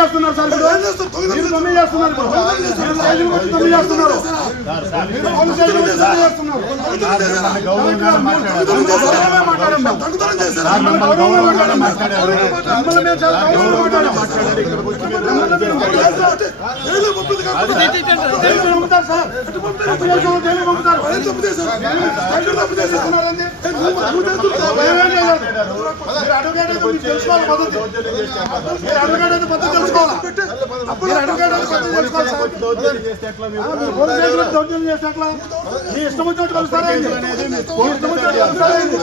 చేస్తున్నారు సార్ తొమ్మిది చేస్తున్నారు. తెలుసుకోవాలి పద్ధతి. అయితే పద్ధతి తెలుసుకోవాలి. అడ్వకేట్ అయితే పద్ధతి తెలుసుకోవాలి. దౌర్జన్యం ఎట్లా? మీ ఇష్టం వచ్చినట్టు కలుస్తారా ఏంటి? మీ ఇష్టం వచ్చినట్టు కలుస్తారా ఏంటి?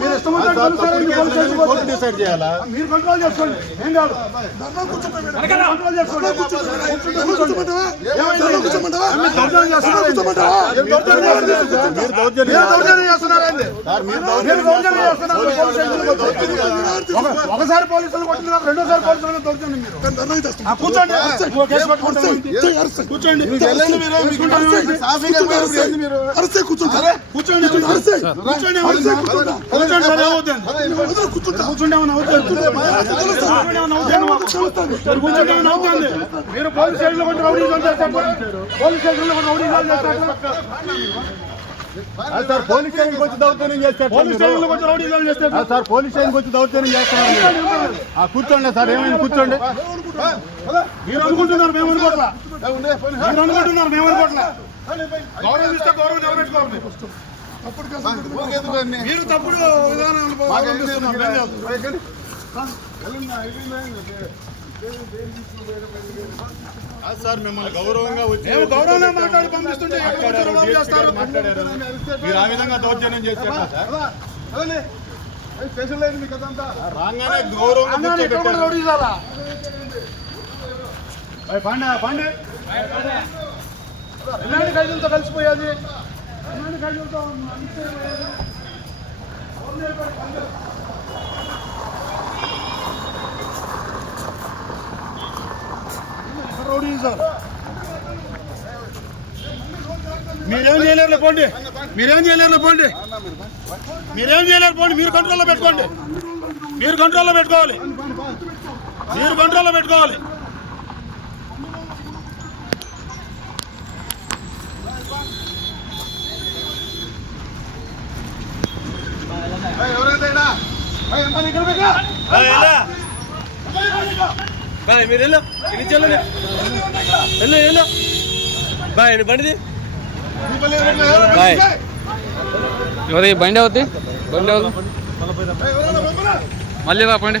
మీరు ఇష్టం వచ్చినట్టు కలుస్తారా ఏంటి పోలీస్ స్టేషన్కి కోర్టు వచ్చి? డిసైడ్ చేయాలా? మీరు కంట్రోల్ చేసుకోండి. ఏం కాదు. కంట్రోల్ చేసుకోండి. దౌర్జన్యం చేస్తున్నారు ఒకసారి పోలీసులు కొట్టిన రెండోసారి పోలీసుల దౌర్జన్యం మీరు. ఆ, కూర్చోండి. పట్టుకుంటావు ఏంటి? కూర్చోండి మీరు. కూర్చోండి. కూర్చోండి కూర్చోండి కూర్చోండి సార్ ఏమవుతుంది అవుతుంది కూర్చోండి. ఏమన్నా అవుతుంది కూర్చోండి ఏమన్నా అవుతుంది మీరు పోలీస్ స్టేషన్లో కొంచెం రౌడీజం చేస్తే పోలీస్ స్టేషన్లో కొంచెం రౌడీజం చేస్తే ఎట్లా? అది సార్ పోలీస్ స్టేషన్కి వచ్చి దౌర్జన్యం చేస్తే ఎట్లా పోలీస్? స్టేషన్లో కొంచెం రౌడీజం చేస్తే ఎట్లా? అది సార్. పోలీస్ స్టేషన్కి వచ్చి దౌర్జన్యం చేస్తున్నారు కూర్చోండి సార్ ఏమైంది? కూర్చోండి. మీరు అనుకుంటున్నారు మేము అనుకోవట్లా మీరు అనుకుంటున్నారు మేము అనుకోవట్లా గౌరవం ఇస్తే గౌరవం నిలబెట్టుకోవాలి మీరు. తప్పుడు విధానం అవలంబిస్తున్నారు ఏం చేస్తారు? అది సార్ మిమ్మల్ని గౌరవంగా వచ్చి మేము గౌరవంగా మాట్లాడి పంపిస్తుంటే ఎక్కడ వచ్చి రుణాలు చేస్తారు మాట్లాడారు. మీరు ఆ విధంగా దౌర్జన్యం ఎట్లా సార్? గౌరవంగా ఇక్కడ కూడా కూర్చోబెట్టారు. రౌడీ చాలా పండే పండే. ఎలాంటి ఖైదీలతో కలిసిపోయేది? ఎలాంటి ఖైదీలతో కలిసిపోయేది? ఎవరు నేర్పారు పండే? ఇక్కడ రౌడీ సార్. మీరేం చేయలేరు పోండి. మీరేం చేయలేరు పోండి. మీరేం చేయలేరు పోండి. మీరు కంట్రోల్లో పెట్టుకోండి. మీరు కంట్రోల్లో పెట్టుకోవాలి. మీరు కంట్రోల్లో పెట్టుకోవాలి. బాయ్ మీరు వెళ్ళు. ఇది చెల్లండి వెళ్ళు వెళ్ళు. బాయ్ బండిది. బాయ్. ఎవరి బండి అవుద్ది? బండి అవుతుంది మళ్ళీ రాపండి